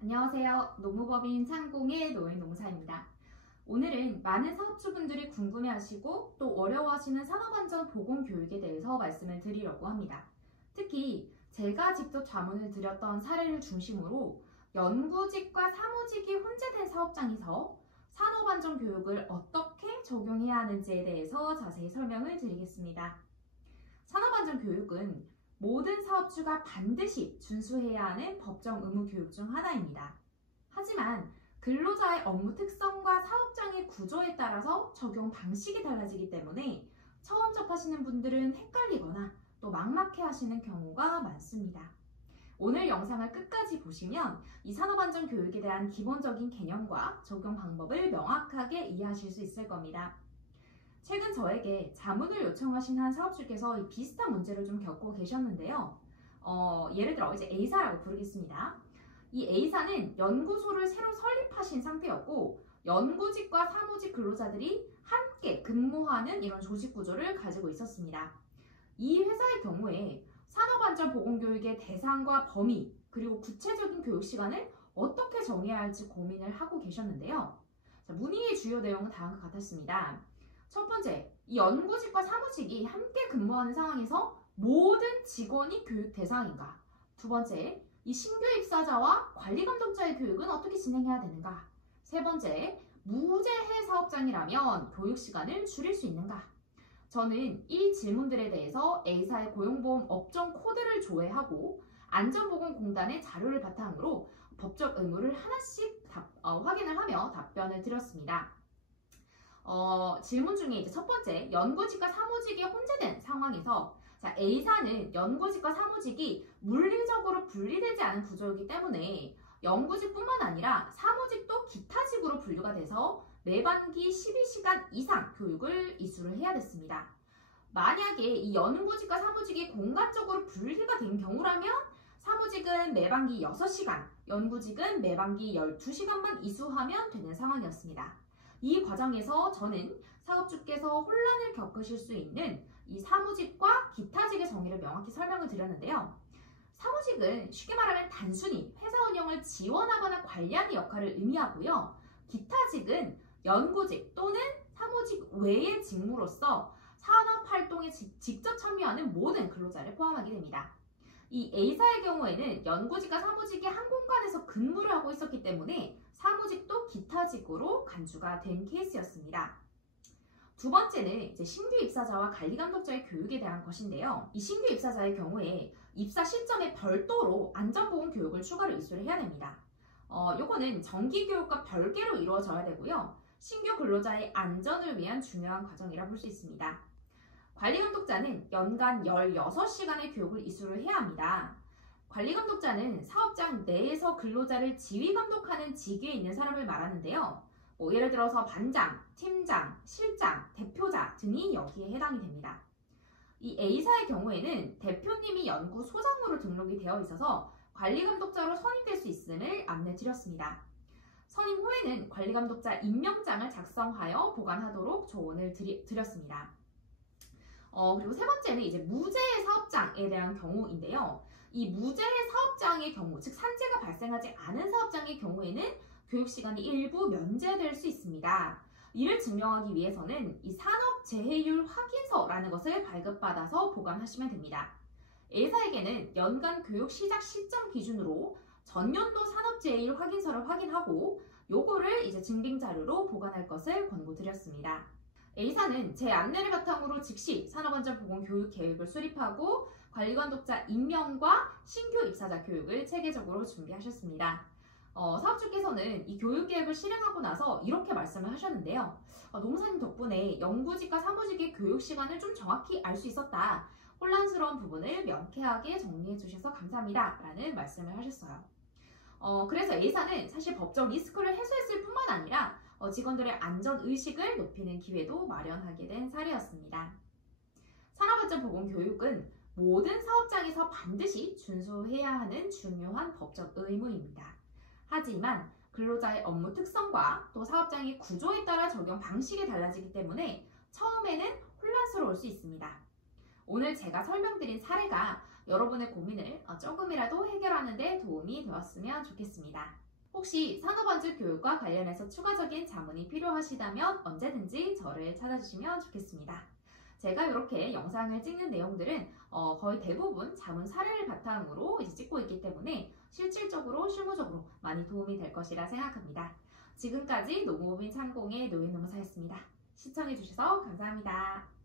안녕하세요. 노무법인 창공의 노인농사입니다. 오늘은 많은 사업주분들이 궁금해하시고 또 어려워하시는 산업안전보건교육에 대해서 말씀을 드리려고 합니다. 특히 제가 직접 자문을 드렸던 사례를 중심으로 연구직과 사무직이 혼재된 사업장에서 산업안전교육을 어떻게 적용해야 하는지에 대해서 자세히 설명을 드리겠습니다. 산업안전교육은 모든 사업주가 반드시 준수해야 하는 법정 의무 교육 중 하나입니다. 하지만 근로자의 업무 특성과 사업장의 구조에 따라서 적용 방식이 달라지기 때문에 처음 접하시는 분들은 헷갈리거나 또 막막해 하시는 경우가 많습니다. 오늘 영상을 끝까지 보시면 이 산업안전교육에 대한 기본적인 개념과 적용 방법을 명확하게 이해하실 수 있을 겁니다. 최근 저에게 자문을 요청하신 한 사업주께서 이 비슷한 문제를 좀 겪고 계셨는데요. 예를 들어 이제 A사라고 부르겠습니다. 이 A사는 연구소를 새로 설립하신 상태였고 연구직과 사무직 근로자들이 함께 근무하는 이런 조직 구조를 가지고 있었습니다. 이 회사의 경우에 산업안전보건교육의 대상과 범위 그리고 구체적인 교육 시간을 어떻게 정해야 할지 고민을 하고 계셨는데요. 문의의 주요 내용은 다음과 같았습니다. 첫 번째, 이 연구직과 사무직이 함께 근무하는 상황에서 모든 직원이 교육 대상인가? 두 번째, 이 신규 입사자와 관리감독자의 교육은 어떻게 진행해야 되는가? 세 번째, 무제해 사업장이라면 교육 시간을 줄일 수 있는가? 저는 이 질문들에 대해서 A사의 고용보험 업종 코드를 조회하고 안전보건공단의 자료를 바탕으로 법적 의무를 하나씩 확인을 하며 답변을 드렸습니다. 질문 중에 이제 첫 번째, 연구직과 사무직이 혼재된 상황에서 A사는 연구직과 사무직이 물리적으로 분리되지 않은 구조이기 때문에 연구직뿐만 아니라 사무직도 기타직으로 분류가 돼서 매반기 12시간 이상 교육을 이수를 해야 됐습니다. 만약에 이 연구직과 사무직이 공간적으로 분리가 된 경우라면 사무직은 매반기 6시간, 연구직은 매반기 12시간만 이수하면 되는 상황이었습니다. 이 과정에서 저는 사업주께서 혼란을 겪으실 수 있는 이 사무직과 기타직의 정의를 명확히 설명을 드렸는데요. 사무직은 쉽게 말하면 단순히 회사 운영을 지원하거나 관리하는 역할을 의미하고요. 기타직은 연구직 또는 사무직 외의 직무로서 산업활동에 직접 참여하는 모든 근로자를 포함하게 됩니다. 이 A사의 경우에는 연구직과 사무직이 한 공간에서 근무를 하고 있었기 때문에 사무직도 기타직으로 간주가 된 케이스였습니다. 두 번째는 이제 신규 입사자와 관리감독자의 교육에 대한 것인데요. 이 신규 입사자의 경우에 입사 시점에 별도로 안전보건 교육을 추가로 이수를 해야 됩니다. 요거는 정기교육과 별개로 이루어져야 되고요. 신규 근로자의 안전을 위한 중요한 과정이라 볼 수 있습니다. 관리감독자는 연간 16시간의 교육을 이수를 해야 합니다. 관리감독자는 사업장 내에서 근로자를 지휘감독하는 직위에 있는 사람을 말하는데요. 예를 들어서 반장, 팀장, 실장, 대표자 등이 여기에 해당이 됩니다. 이 A사의 경우에는 대표님이 연구소장으로 등록이 되어 있어서 관리감독자로 선임될 수 있음을 안내드렸습니다. 선임 후에는 관리감독자 임명장을 작성하여 보관하도록 조언을 드렸습니다. 그리고 세 번째는 이제 무제해 사업장에 대한 경우인데요. 이 무제해 사업장의 경우, 즉 산재가 발생하지 않은 사업장의 경우에는 교육시간이 일부 면제될 수 있습니다. 이를 증명하기 위해서는 이 산업재해율 확인서라는 것을 발급받아서 보관하시면 됩니다. A사에게는 연간 교육 시작 시점 기준으로 전년도 산업재해율 확인서를 확인하고 요거를 이제 증빙자료로 보관할 것을 권고드렸습니다. A사는 제 안내를 바탕으로 즉시 산업안전보건 교육 계획을 수립하고 관리감독자 임명과 신규 입사자 교육을 체계적으로 준비하셨습니다. 사업주께서는 이 교육 계획을 실행하고 나서 이렇게 말씀을 하셨는데요. 노무사님 덕분에 연구직과 사무직의 교육 시간을 좀 정확히 알 수 있었다. 혼란스러운 부분을 명쾌하게 정리해 주셔서 감사합니다. 라는 말씀을 하셨어요. 그래서 A사는 사실 법적 리스크를 해소했을 뿐만 아니라 직원들의 안전의식을 높이는 기회도 마련하게 된 사례였습니다. 산업안전보건교육은 모든 사업장에서 반드시 준수해야 하는 중요한 법적 의무입니다. 하지만 근로자의 업무 특성과 또 사업장의 구조에 따라 적용 방식이 달라지기 때문에 처음에는 혼란스러울 수 있습니다. 오늘 제가 설명드린 사례가 여러분의 고민을 조금이라도 해결하는 데 도움이 되었으면 좋겠습니다. 혹시 산업안전 교육과 관련해서 추가적인 자문이 필요하시다면 언제든지 저를 찾아주시면 좋겠습니다. 제가 이렇게 영상을 찍는 내용들은 거의 대부분 자문 사례를 바탕으로 이제 찍고 있기 때문에 실질적으로 실무적으로 많이 도움이 될 것이라 생각합니다. 지금까지 농업인 창공의 노인노무사였습니다. 시청해주셔서 감사합니다.